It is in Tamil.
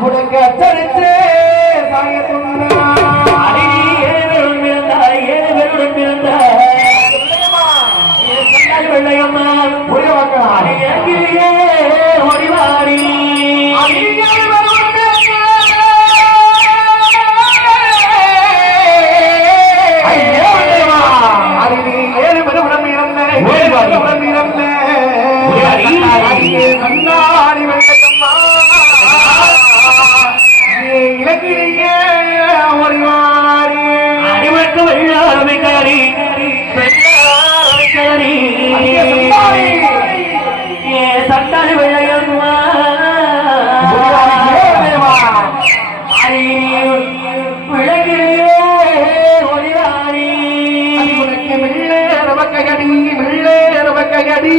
ಮುಡಕ ಚರಿತ್ರೆ ಸಾಯ ತುಂಬ என் கண்ணாடி வெள்ளையம்மா. அடி எங்கிலேயே ஓடிவாடி அடிமட்டு வெள்ளாமை கறி கையடி வெள்ளேறுவ கையடி